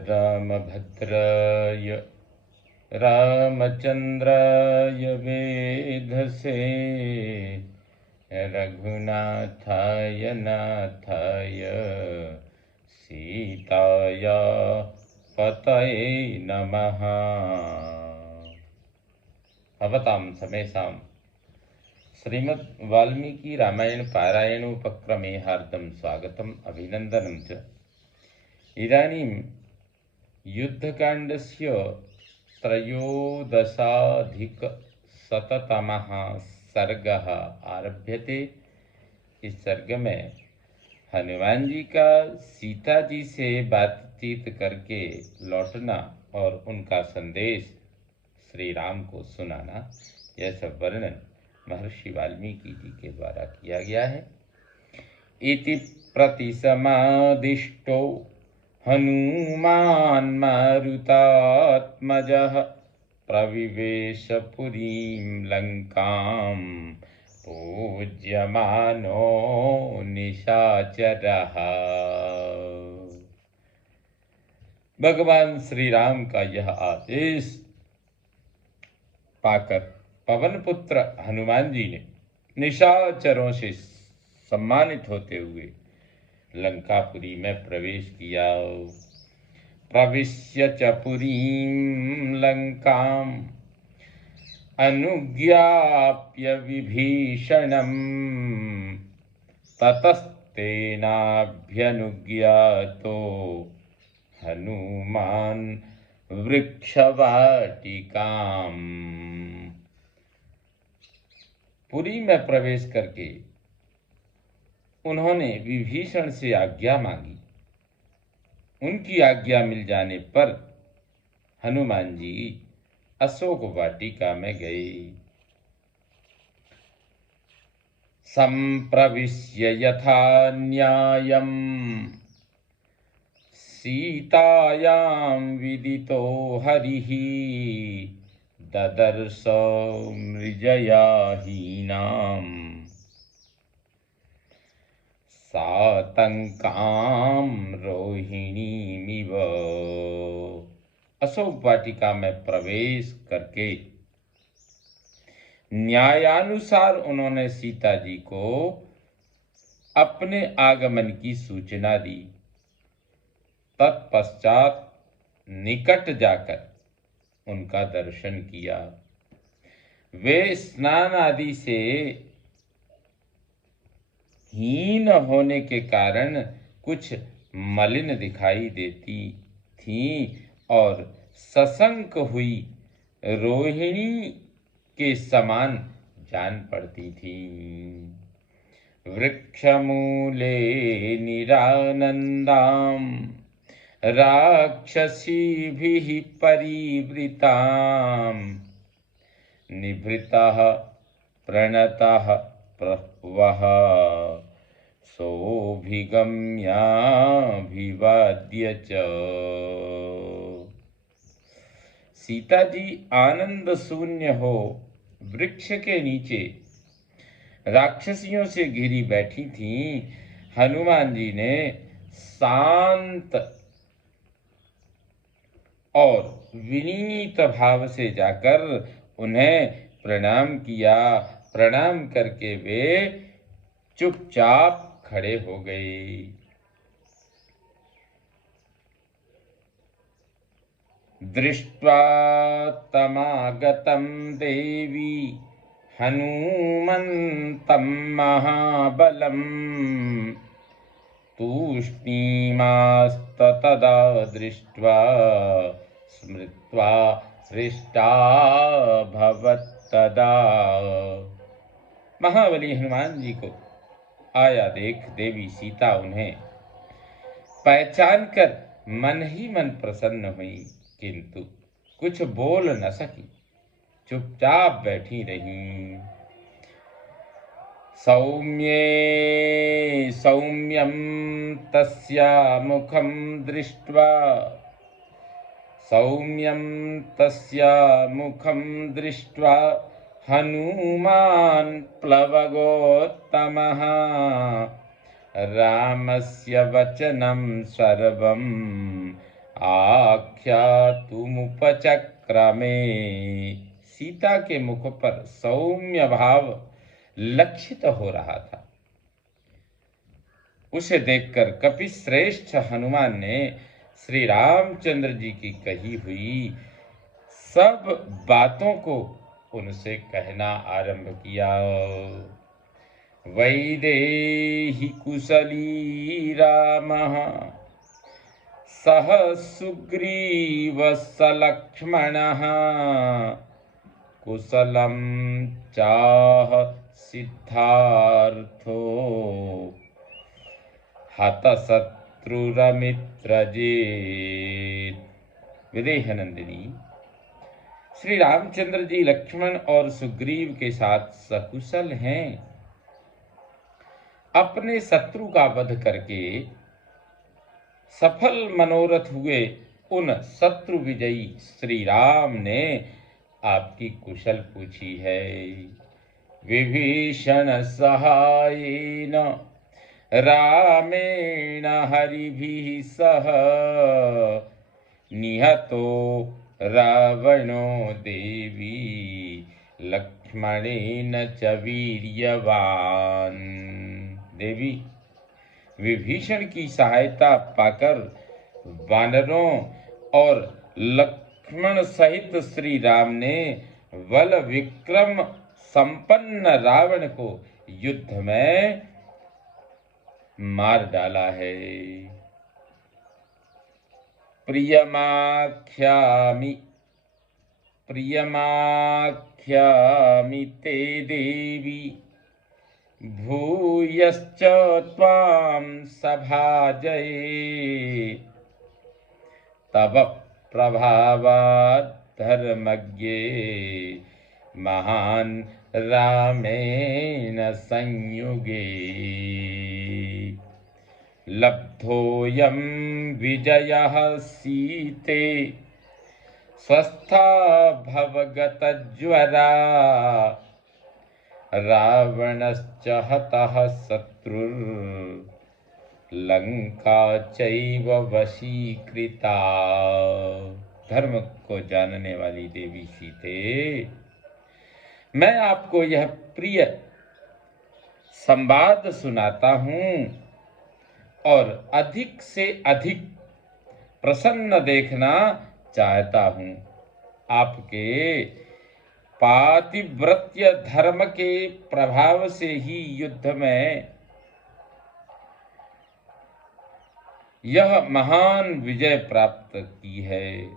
रामभद्राय रामचन्द्राय वेधसे रघुनाथाय नाथाय सीताया पतये नमः। भवतां समेषां श्रीमद् वाल्मीकि रामायण पारायणोपक्रमे हार्दं स्वागतम् अभिनन्दनं च। इदानीं युद्धकाण्डस्य 13अधिकशततमः सर्गः आरभ्यते। इस सर्ग में हनुमान जी का सीता जी से बातचीत करके लौटना और उनका संदेश श्री राम को सुनाना, यह सब वर्णन महर्षि वाल्मीकि जी के द्वारा किया गया है। इति प्रतिसमादिष्टो हनुमान मारुतात्मजः प्रविवेश पुरीं लंकां पूज्यमानो निशाचरः। भगवान श्री राम का यह आदेश पाकर पवन पुत्र हनुमान जी ने निशाचरों से सम्मानित होते हुए लंकापुरी में प्रवेश किया। प्रविश्य च पुरीं लंकाम् अनुज्ञाप्य विभीषणम् ततस्तेनाभ्यनुज्ञातो हनुमान् वृक्षवाटिकाम्। पुरी में प्रवेश करके उन्होंने विभीषण से आज्ञा मांगी। उनकी आज्ञा मिल जाने पर हनुमान जी अशोक वाटिका में गए। संप्रविश्य यथा न्यायम् सीतायां विदितो हरिः ददर्श मृजयाहीनाम् सातंकां रोहिणीमिव। अशोक वाटिका में प्रवेश करके न्यायानुसार उन्होंने सीता जी को अपने आगमन की सूचना दी। तत्पश्चात निकट जाकर उनका दर्शन किया। वे स्नान आदि से हीन होने के कारण कुछ मलिन दिखाई देती थी और सशंक हुई रोहिणी के समान जान पड़ती थी। वृक्षमूले निरानन्दां राक्षसीभिः परिवृतां निभृतः प्रणतः प्रवः सोऽभिगम्याभिवाद्य च। सीता जी आनंद शून्य हो वृक्ष के नीचे राक्षसियों से घिरी बैठी थीं। हनुमान जी ने शांत और विनीत भाव से जाकर उन्हें प्रणाम किया। प्रणाम करके वे चुपचाप खड़े हो गए। दृष्ट्वा तमागतं देवी हनुमन्तं महाबलम् तूष्णीमास्ततदा दृष्ट्वा स्मृत्वा हृष्टा भवत्तदा। महाबली हनुमान जी को आया देख देवी सीता उन्हें पहचान कर मन ही मन प्रसन्न हुई, किंतु कुछ बोल न सकी, चुपचाप बैठी रही। सौम्यं तस्या मुखं दृष्ट्वा हनुमान् प्लवगोत्तमः रामस्य वचनं सर्वम् आख्यातुमुपचक्रमे। सीता के मुख पर सौम्य भाव लक्षित हो रहा था। उसे देखकर कपिश्रेष्ठ हनुमान ने श्री रामचंद्र जी की कही हुई सब बातों को उनसे कहना आरंभ किया। वैदेही कुशली रामः सह सुग्रीव सलक्ष्मणः कुशलं चाह सिद्धार्थो हतशत्रुरमित्रजित्। विदेह नंदिनी, श्री रामचंद्र जी लक्ष्मण और सुग्रीव के साथ सकुशल हैं। अपने शत्रु का वध करके सफल मनोरथ हुए उन शत्रु विजयी श्री राम ने आपकी कुशल पूछी है। विभीषण सहायेन रामेण हरिभिः सह निहतो रावणो देवी लक्ष्मणेन च वीर्यवान। देवी, विभीषण की सहायता पाकर वानरों और लक्ष्मण सहित श्री राम ने बल विक्रम संपन्न रावण को युद्ध में मार डाला है। प्रियमाख्यामि ते देवी भूयश्च त्वां सभाजये तव प्रभावात् धर्मज्ञे महान् रामेण संयुगे लब्धोऽयं विजयः सीते स्वस्था भवगतज्वरा रावणश्च हतः शत्रुर्लंका चैव वशीकृता। धर्म को जानने वाली देवी सीते, मैं आपको यह प्रिय संवाद सुनाता हूँ और अधिक से अधिक प्रसन्न देखना चाहता हूँ। आपके पातिव्रत्य धर्म के प्रभाव से ही युद्ध में यह महान विजय प्राप्त की है।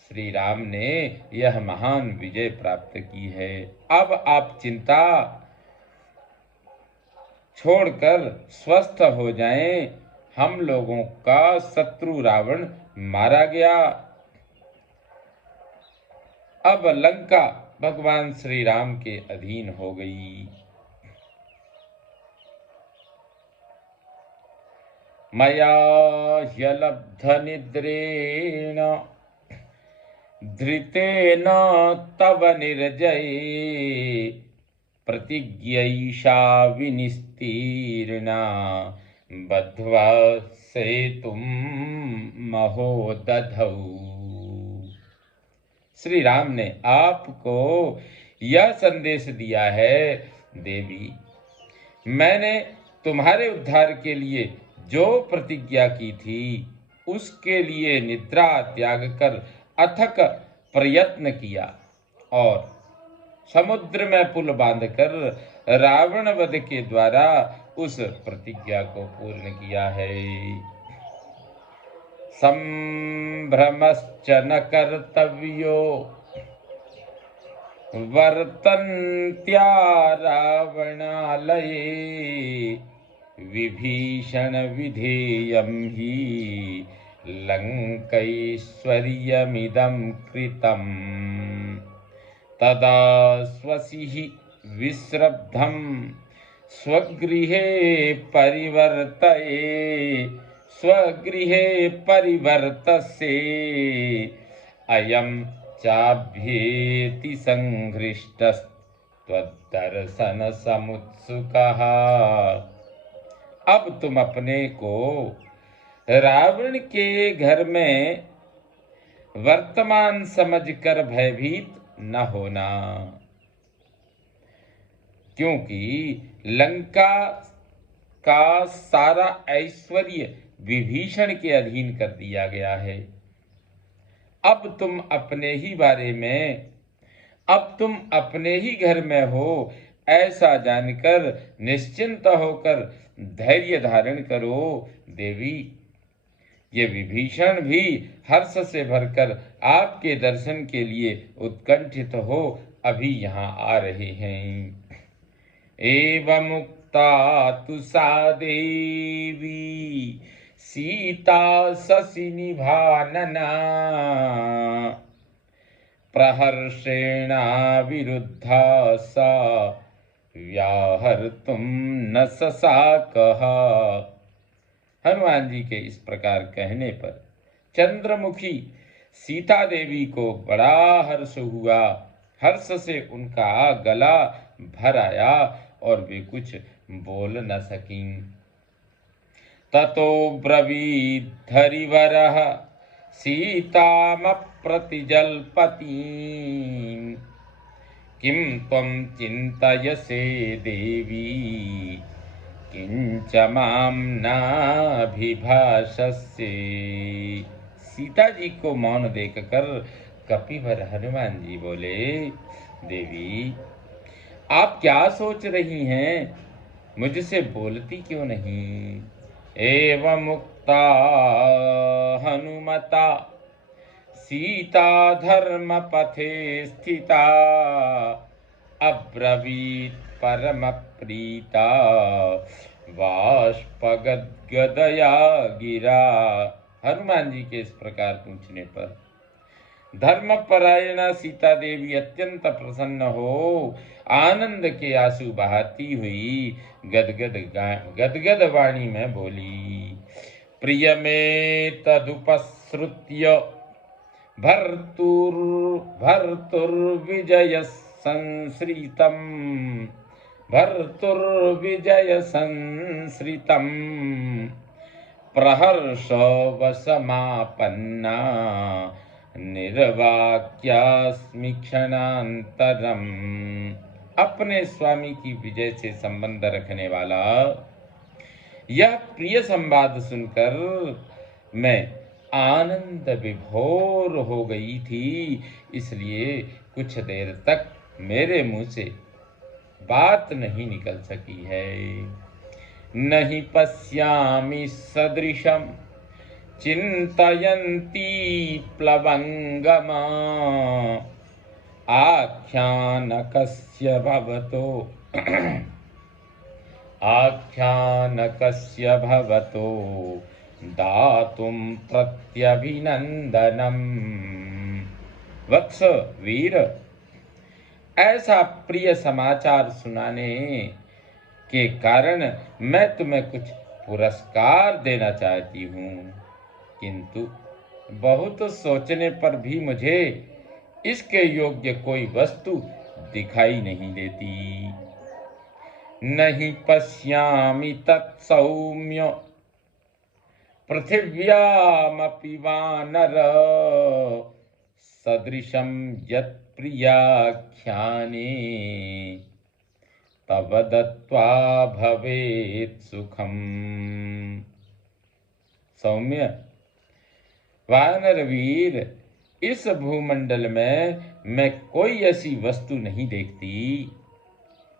श्री राम ने यह महान विजय प्राप्त की है। अब आप चिंता छोड़कर स्वस्थ हो जाएं। हम लोगों का शत्रु रावण मारा गया। अब लंका भगवान श्री राम के अधीन हो गई। मया ह्यलब्ध निद्रेण धृतेन तव निर्जये प्रतिज्ञैषा विनिस्तीर्णा बद्ध्वा सेतुं महोदधौ। श्री राम ने आपको यह संदेश दिया है, देवी, मैंने तुम्हारे उद्धार के लिए जो प्रतिज्ञा की थी उसके लिए निद्रा त्याग कर अथक प्रयत्न किया और समुद्र में पुल बांधकर रावण वध के द्वारा उस प्रतिज्ञा को पूर्ण किया है। संभ्रमश्च न कर्तव्यो वर्तन्त्या रावणालये विभीषण विधेयं हि लंकैश्वर्यमिदं कृतं तदा स्वसिः विश्रब्धं स्वगृहे परिवर्तसे अयं चाभ्येति संहृष्टस्त्वद्दर्शन समुत्सुकः। अब तुम अपने को रावण के घर में वर्तमान समझकर भयभीत न होना, क्योंकि लंका का सारा ऐश्वर्य विभीषण के अधीन कर दिया गया है। अब तुम अपने ही घर में हो, ऐसा जानकर निश्चिंत होकर धैर्य धारण करो देवी। ये विभीषण भी हर्ष से भरकर आपके दर्शन के लिए उत्कंठित हो अभी यहाँ आ रहे हैं। एवं मुक्ता तु सा देवी सीता शशि निभानना प्रहर्षेणा विरुद्धा सा व्याहर्तुम न ससाकः। हनुमान जी के इस प्रकार कहने पर चंद्रमुखी सीता देवी को बड़ा हर्ष हुआ। हर्ष से उनका गला भर आया और वे कुछ बोल न सकीं। ततो ब्रवीद धरिवरः सीतामप्रतिजल्पतीं किं त्वं चिन्तयसे देवी किंच मां नाभिभाषसे। सीता जी को मौन देखकर कपिवर हनुमान जी बोले, देवी आप क्या सोच रही हैं, मुझसे बोलती क्यों नहीं। एवं मुक्ता हनुमता सीता धर्म पथे स्थिता अब्रवीत परम प्रीता बाष्पगदगदया गिरा। हनुमान जी के इस प्रकार पूछने पर धर्मपरायणा सीता देवी अत्यंत प्रसन्न हो आनंद के आंसू बहाती हुई गदगद वाणी में बोली, प्रिय में तदुपसृत्य भर्तुर्विजय संश्रितम् प्रहर्ष वसमापन्ना निर्वाक्यास्मि क्षणान्तरम्। अपने स्वामी की विजय से संबंध रखने वाला यह प्रिय संवाद सुनकर मैं आनंद विभोर हो गई थी, इसलिए कुछ देर तक मेरे मुंह से बात नहीं निकल सकी है। नहीं पश्यामि सदृशम चिंतयन्ती प्लवंगमा आख्यानकस्य भवतो दातुं प्रत्यभिनंदनम। वत्स वीर, ऐसा प्रिय समाचार सुनाने के कारण मैं तुम्हें कुछ पुरस्कार देना चाहती हूँ, किंतु बहुत सोचने पर भी मुझे इसके योग्य कोई वस्तु दिखाई नहीं देती। नहीं पश्यामि तत्सौम्य पृथिव्यामपि वानर सदृशं यत्प्रियाख्याने तव दत्वा भवेत् सुखम्। सौम्य, वानर वीर, इस भूमंडल में मैं कोई ऐसी वस्तु नहीं देखती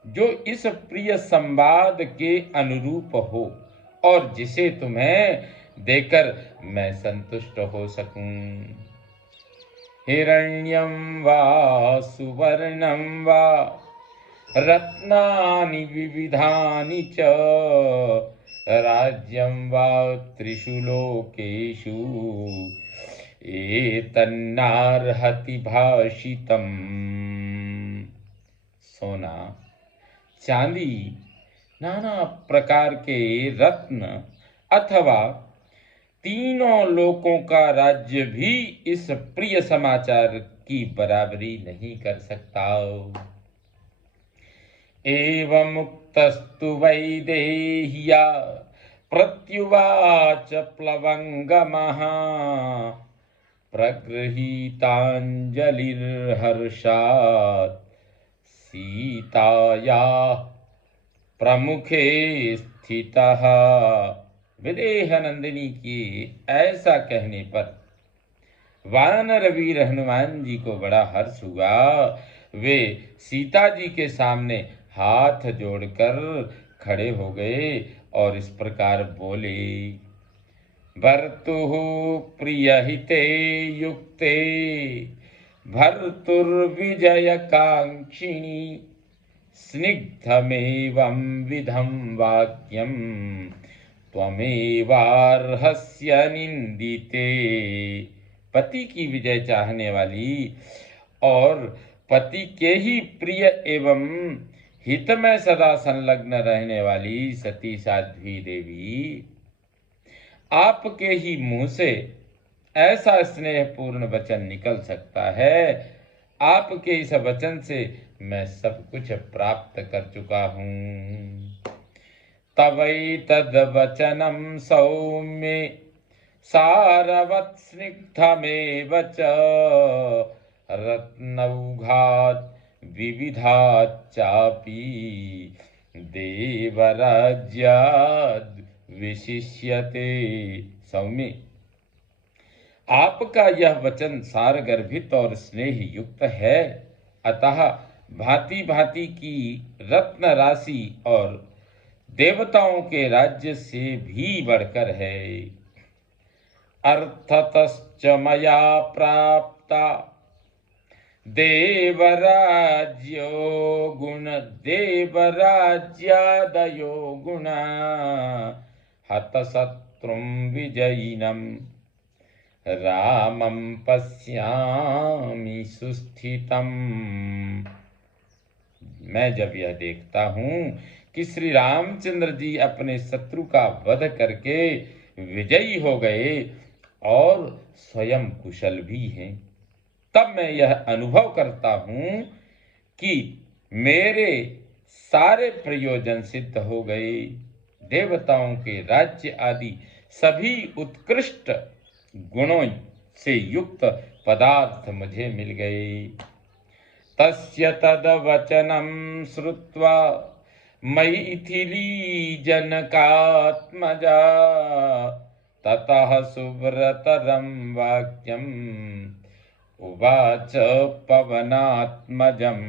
जो इस प्रिय संवाद के अनुरूप हो और जिसे तुम्हें देकर मैं संतुष्ट हो सकूं। हिरण्यं वा सुवर्णं वा रत्नानि विविधानि च राज्यं वा त्रिषु लोकेषु एतन्नार्हति भाषितम्। सोना, चांदी, नाना प्रकार के रत्न अथवा तीनों लोकों का राज्य भी इस प्रिय समाचार की बराबरी नहीं कर सकता। एवं मुक्तस्तु वैदेह्या प्रत्युवाच प्लवंगमः प्रगृहीताञ्जलिर्हर्षात् सीतायाः प्रमुखे स्थितः। विदेह नंदिनी के ऐसा कहने पर वानर वीर हनुमान जी को बड़ा हर्ष हुआ। वे सीता जी के सामने हाथ जोड़कर खड़े हो गए और इस प्रकार बोले, भर्तुः प्रियहिते युक्ते भर्तुर्विजयकाङ्क्षिणी स्निग्धमेवं विधं वाक्यं त्वमेवार्हस्य निंदिते। पति की विजय चाहने वाली और पति के ही प्रिय एवं हित में सदा संलग्न रहने वाली सती साध्वी देवी, आपके ही मुंह से ऐसा स्नेहपूर्ण वचन निकल सकता है। आपके इस वचन से मैं सब कुछ प्राप्त कर चुका हूँ। तवैतद्वचनं सौम्ये सारवत् स्निग्धमेव च रत्नौघात् विविधात् चापि देवराज्याद् विशिष्यते। सौम्य, आपका यह वचन सारगर्भित और स्नेह युक्त है, अतः भांति भांति की रत्न राशि और देवताओं के राज्य से भी बढ़कर है। अर्थतश्च मया प्राप्ता देवराज्यो गुण देवराज्यादयो गुणा हतशत्रुं विजयिनं रामं पश्यामि सुस्थितम्। मैं जब यह देखता हूँ कि श्री रामचंद्र जी अपने शत्रु का वध करके विजयी हो गए और स्वयं कुशल भी हैं, तब मैं यह अनुभव करता हूँ कि मेरे सारे प्रयोजन सिद्ध हो गए। देवताओं के राज्य आदि सभी उत्कृष्ट गुणों से युक्त पदार्थ मुझे मिल गए। तस्य तद्वचनं श्रुत्वा मैथिली जनकात्मजा ततः सुव्रतरं वाक्यम् उवाच पवनात्मजम्।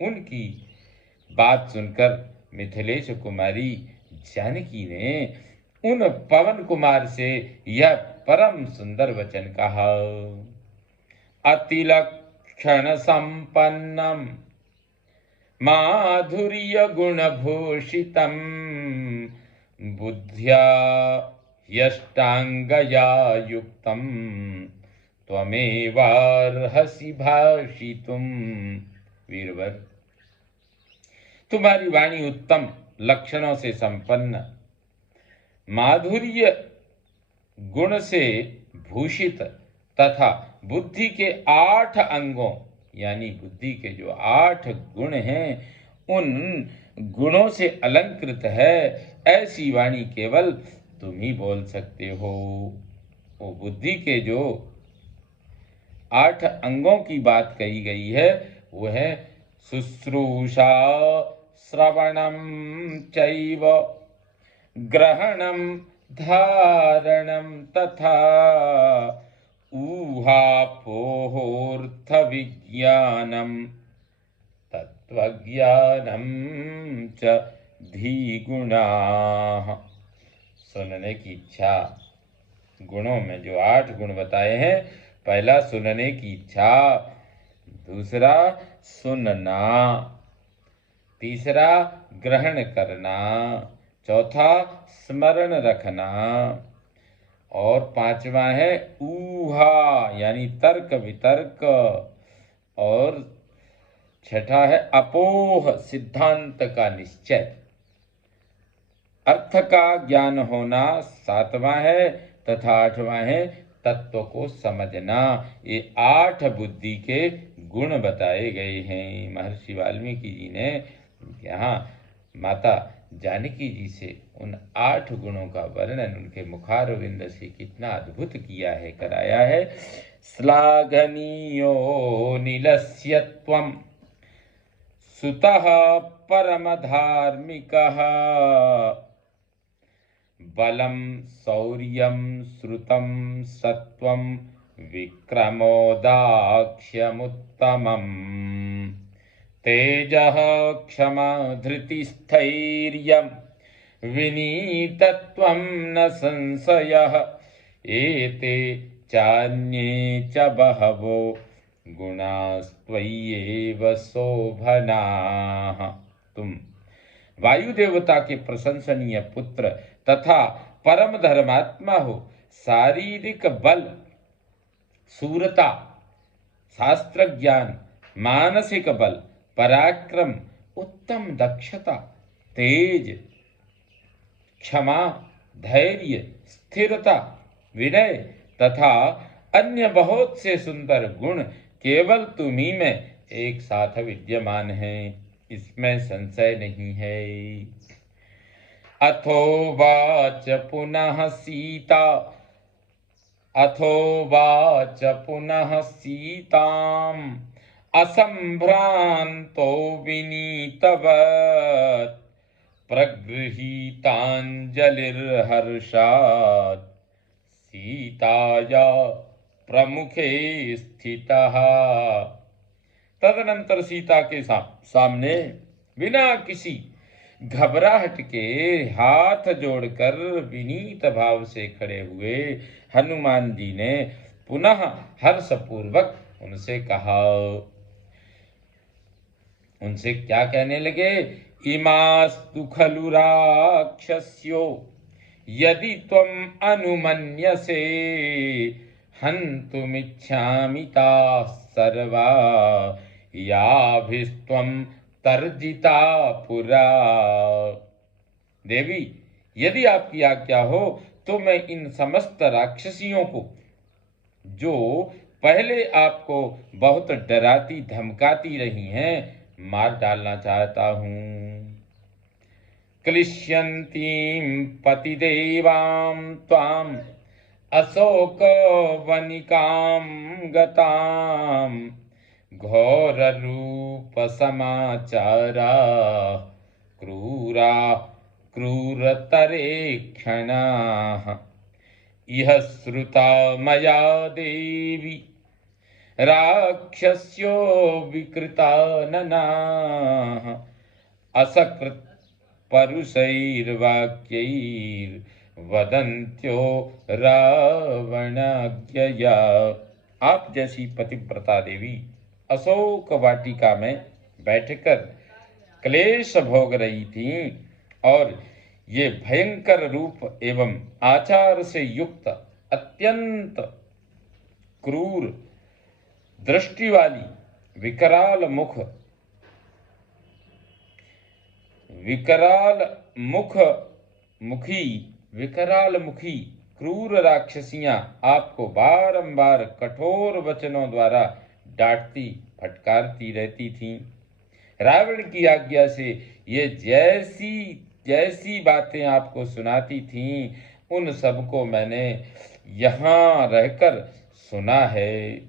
उनकी बात सुनकर मिथिलेश कुमारी जानकी ने उन पवन कुमार से यह परम सुंदर वचन कहा। अतिलक्षण संपन्नम माधुर्य गुणभूषितम बुद्ध्या यष्टांगया युक्तम त्वमेवार्हसि भाषितुम। वीरवर, तुम्हारी वाणी उत्तम लक्षणों से संपन्न, माधुर्य गुण से भूषित तथा बुद्धि के 8 अंगों यानी बुद्धि के जो 8 गुण हैं उन गुणों से अलंकृत है। ऐसी वाणी केवल तुम ही बोल सकते हो। वो बुद्धि के जो 8 अंगों की बात कही गई है वो है शुश्रूषा श्रवणम चैव ग्रहणम धारणम तथा ऊहापोहोर्थ विज्ञानम तत्वज्ञानम च धीगुणाः। सुनने की इच्छा, गुणों में जो 8 गुण बताए हैं, पहला सुनने की इच्छा, दूसरा सुनना, तीसरा ग्रहण करना, चौथा स्मरण रखना और 5वां है ऊहा यानी तर्क वितर्क और 6ठा है अपोह सिद्धांत का निश्चय। अर्थ का ज्ञान होना 7वां है तथा 8वां है तत्व को समझना। ये 8 बुद्धि के गुण बताए गए हैं। महर्षि वाल्मीकि जी ने यहाँ माता जानकी जी से उन 8 गुणों का वर्णन उनके मुखारविंद से कितना अद्भुत किया है, कराया है। श्लाघनीयो निलस्य त्वं सुतः परमधार्मिकः बलं शौर्यं श्रुतं सत्वं विक्रमोदाक्ष्यमुत्तमम् तेजः क्षमा धृतिस्थैर्यं विनीतत्वं न संशयः एते चान्ये च बहवो गुणास्त्वय्येव शोभनाः। तुम वायु देवता के प्रशंसनीय पुत्र तथा परम धर्मात्मा हो। शारीरिक बल, शूरता, शास्त्र ज्ञान, मानसिक बल, पराक्रम, उत्तम दक्षता, तेज, क्षमा, धैर्य, स्थिरता, विनय तथा अन्य बहुत से सुंदर गुण केवल तुम्ही में एक साथ विद्यमान हैं, इसमें संशय नहीं है। अथोवाच पुनः सीता अथोवाच पुनः सीताम् असंभ्रांतो विनीतवत् प्रगृहीताञ्जलिर्हर्षात् सीताया प्रमुखे स्थितः। तदनंतर सीता के सामने बिना किसी घबराहट के हाथ जोड़कर विनीत भाव से खड़े हुए हनुमान जी ने पुनः हर्षपूर्वक उनसे कहा। उनसे क्या कहने लगे? इमास्तु खलु राक्षस्यो यदि त्वं अनुमन्यसे हन्तुमिच्छामि ताः सर्वा याभिस्त्वं तर्जिता पुरा। देवी, यदि आपकी आज्ञा हो तो मैं इन समस्त राक्षसियों को, जो पहले आपको बहुत डराती धमकाती रही हैं, मार डालना चाहता हूं। क्लिश्यन्तीं पतिदेवां त्वाम् अशोक वनिकां गतां घोररूप समाचारा क्रूरा क्रूरतरेक्षणाः इह श्रुता मया देवी राक्षस्यो विकृताननाः असकृत् परुषैर्वाक्यैर्वदन्त्यो रावणाज्ञया। आप जैसी पतिव्रता देवी अशोक वाटिका में बैठकर क्लेश भोग रही थी और ये भयंकर रूप एवं आचार से युक्त अत्यंत क्रूर दृष्टि वाली विकराल मुखी क्रूर राक्षसियां आपको बारंबार कठोर वचनों द्वारा डांटती फटकारती रहती थीं। रावण की आज्ञा से ये जैसी जैसी बातें आपको सुनाती थीं, उन सबको मैंने यहाँ रहकर सुना है।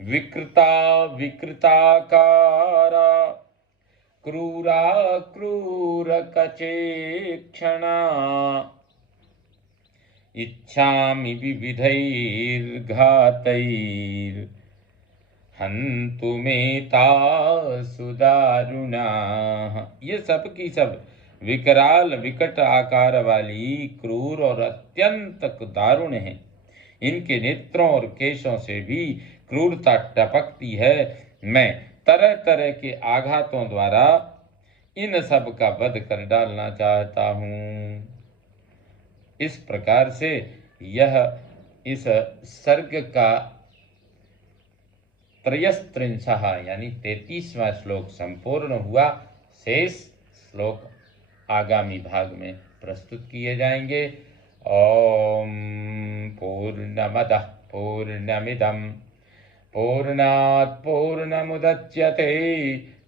विकृताकारा क्रूरा क्रूरकचेक्षणा इच्छामि विविधैर्घातैर्हन्तुमेतासु दारुणाः। ये सब की सब विकराल विकट आकार वाली क्रूर और अत्यंत दारुण हैं। इनके नेत्रों और केशों से भी क्रूरता टपकती है। मैं तरह तरह के आघातों द्वारा इन सब का वध कर डालना चाहता हूँ। इस प्रकार से यह इस सर्ग का 33वां यानी 33वां श्लोक संपूर्ण हुआ। शेष श्लोक आगामी भाग में प्रस्तुत किए जाएंगे। ओम पूर्णमदः पूर्णमिदं पूर्णात् पूर्णमुदच्यते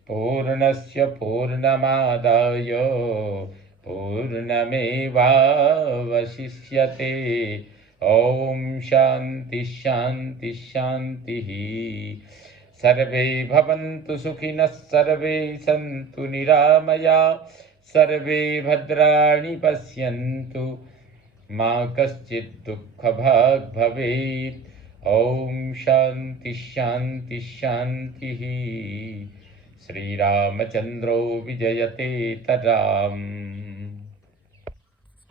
पूर्णस्य पूर्णमादाय पूर्णमेवावशिष्यते। ॐ शान्ति शान्ति शान्तिः। सर्वे भवन्तु सुखिनः, सर्वे सन्तु निरामया, सर्वे भद्राणि पश्यन्तु, मा कश्चित् दुःखभाग् भवेत्। ॐ शान्ति शान्ति शान्तिः। श्रीरामचन्द्रो विजयते तराम्।